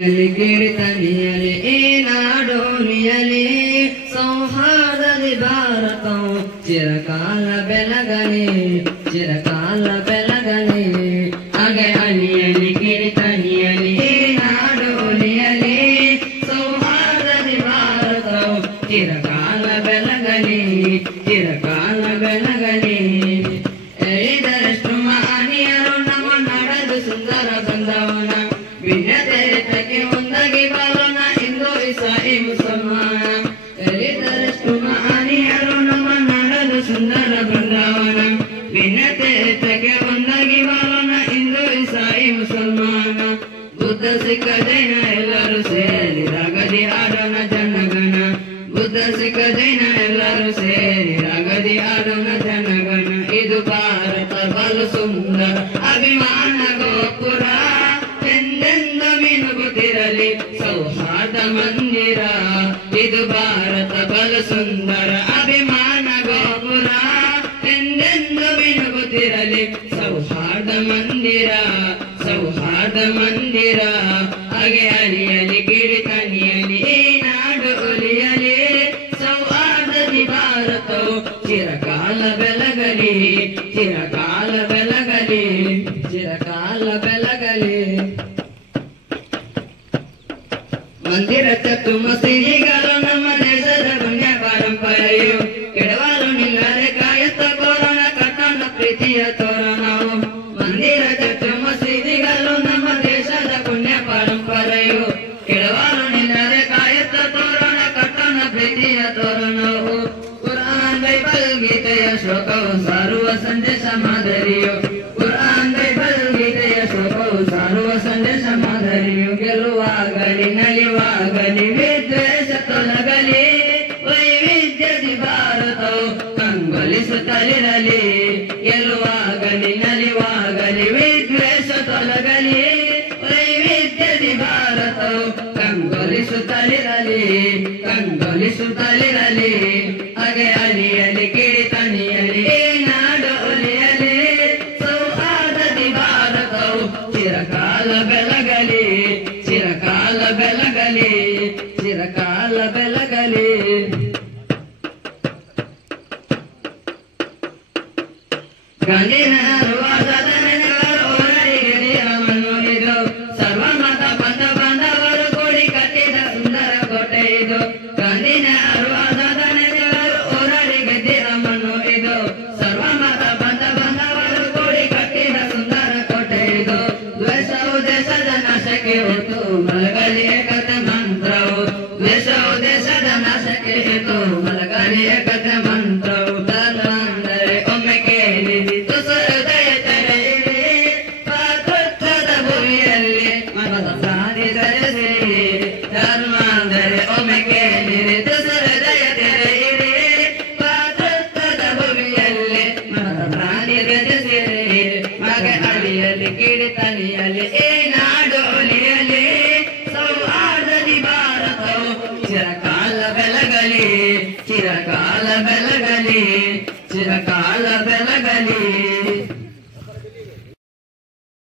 कीर्तनियले नाडोनियले सौहार्ददि भारतं चिरकाल बेलगने आगे अनियले कीर्तनियले नाडोनियले सौहार्ददि भारतं चिरकाल बेलगने ಇದರಷ್ಟುಮ ಅನಿಯರು ನಮ್ಮ ನಡೆದು ಸುಂದರ ಬಂದವನ ಭಿನ್ನತೆ ಒಂದಾಗಿ ಬಾಳೋಣ ಹಿಂದೂ ಇಸಾಯಿ ಮುಸಲ್ಮಾನ ಇದರಷ್ಟುಮ ಅನಿಯರು ನಮ್ಮ ನಡೆದು ಸುಂದರ ಬಂದವನ ಭಿನ್ನತೆ ಒಂದಾಗಿ ಬಾಳೋಣ ಹಿಂದೂ ಇಸಾಯಿ ಮುಸಲ್ಮಾನ ಬುದ್ಧ ಸಿಕ್ಕ ಜೈನ ಎಲ್ಲರೂ ಸೇರಿ ರಾಗದಿ ಆಡೋಣ ಜನಗಣ ಬುದ್ಧ ಸಿಕ್ಕ ಜೈನ ಎಲ್ಲರೂ ಸೇರಿ ರಾಗದಿ ಆಡೋಣ ಜನಗಣ ಇದು ಭಾರತ ಬಲು ಸುಂದರ ಅಭಿಮಾನ ಗೋಪುರ ಎಂದೆಂದು ಮಿನುಗುತ್ತಿರಲಿ ಸೌಹಾರ್ದ ಮಂದಿರ ಇದು ಭಾರತ ಬಲು ಸುಂದರ ಅಭಿಮಾನ ಗೋಪುರ ಎಂದೆಂದು ಮಿನುಗುತ್ತಿರಲಿ ಸೌಹಾರ್ದ ಮಂದಿರ ಹಾಗೆ ಅಲಿಯಲಿ ಕಿಡಿತನಿಯಲಿ ನಾಡು ಒಲಿಯಲಿ ಸೌಹಾರ್ದದಿ ಭಾರತವು ಚಿರಕಾಲ ಬೆಳಗಲಿ ಮಂದಿರ ಚತ್ತು ಮಸೀದಿಗಳು ನಮ್ಮ ದೇಶದ ಪುಣ್ಯ ಪರಂಪರೆಯು ಕೆಡವಲು ನಿಲ್ಲದೆ ಕಾಯುತ್ತ ಕೋರೋಣ ಕಟ್ಟಣ ಪ್ರೀತಿಯ ತೋರಣವು ಮಂದಿರ ಚತ್ತು ಮಸೀದಿಗಳು ನಮ್ಮ ದೇಶದ ಪುಣ್ಯ ಪರಂಪರೆಯು ಕೆಡವಲು ನಿಲ್ಲದೆ ಕಾಯುತ್ತ ತೋರಣ ಕಟ್ಟಣ ಪ್ರೀತಿಯ ತೋರಣವು ಕುರಾನ್ ಬೈಬಲ್ ಗೀತೆಯ ಶ್ಲೋಕವು ಸಾರುವ ಸಂದೇಶ ಮಾದರಿಯು ಕುರಾನ್ ಬೈಬಲ್ ಗೀತೆಯ ಶ್ಲೋಕವು ಸಾರುವ ಸಂದೇಶ ಮಾದರಿಯು ಗೆಲ್ಲುವಾಗಲಿ ನಲಿವಾಗಲಿ ವಿದ್ವೇಷ ತೊಲಗಲಿ ವೈವಿಧ್ಯದಿ ಭಾರತವು ಕಂಗೊಳಿಸುತ್ತಲಿರಲಿ ಗೆಲ್ಲುವಾಗಲಿ ನಲಿವಾಗಲಿ ವಿದ್ವೇಷ ತೊಲಗಲಿ ವೈವಿಧ್ಯದಿ ಭಾರತವು ಕಂಗೊಳಿಸುತ್ತಲಿರಲಿ ಹಾಗೆ ಅಲಿಯಲಿ ಕಿಡಿತನಿಯಲಿ ನಾಡು ಒಲಿಯಲಿ ಸೌಹಾರ್ದದಿ ಭಾರತವು ಚಿರಕಾಲ ಬೆಳಗಲಿ ಗಾಂಧಿನಗರ ವಾದದ ನೆನೆಗಳು ಹೊರಗೆ ನಿಯಮನು ಇದು ಸರ್ವಮತ ಬಂಧವರು ಕೂಡಿ ಕಟ್ಟಿದ ಸುಂದರ ಕೋಟೆ ಇದು ಗಾಂಧಿನಗರ ವಾದದ ನೆನೆಗಳು ಹೊರಗೆ ನಿಯಮನು ಇದು ಸರ್ವಮತ ಬಂಧವರು ಕೂಡಿ ಕಟ್ಟಿದ ಸುಂದರ ಕೋಟೆ ಇದು ದ್ವೇಷವು ದೇಶದ ನಾಶಕ್ಕೆ ಹೊತ್ತು ಮಲಗಲಿ ಏಕತೆ ಮಂತ್ರವು ದ್ವೇಷವು ದೇಶದ ನಾಶಕ್ಕೆ ಹೊತ್ತು ಮಲಗಲಿ ಏಕತೆ ಮಂತ್ರವು ಧರ್ಮ ಅಂದರೆ ಒಮ್ಮೆ ಕೇಳಿರಿ ಹೃದಯ ತೆರೆಯಿರಿ ಪಾತ್ರದ ಭೂಮಿಯಲ್ಲಿ ಮನದ ಸಾಧಿಸಲಿರಿ ಧರ್ಮ ಅಂದರೆ ಒಮ್ಮೆ ಕೇಳಿರಿ ಹೃದಯ ತೆರೆಯಿರಿ ಪಾತ್ರದ ಭೂಮಿಯಲ್ಲಿ ಮನದ ಪ್ರಾಣಿ ರಚಿಸಿರಿ ಹಾಗೆ ಅಲಿಯಲಿ ಕಿಡಿತನಿಯಲಿ ನಾಡು ಒಲಿಯಲಿ ಸೌಹಾರ್ದದಿ ಭಾರತವು ಚಿರಕಾಲ ಬೆಳಗಲಿ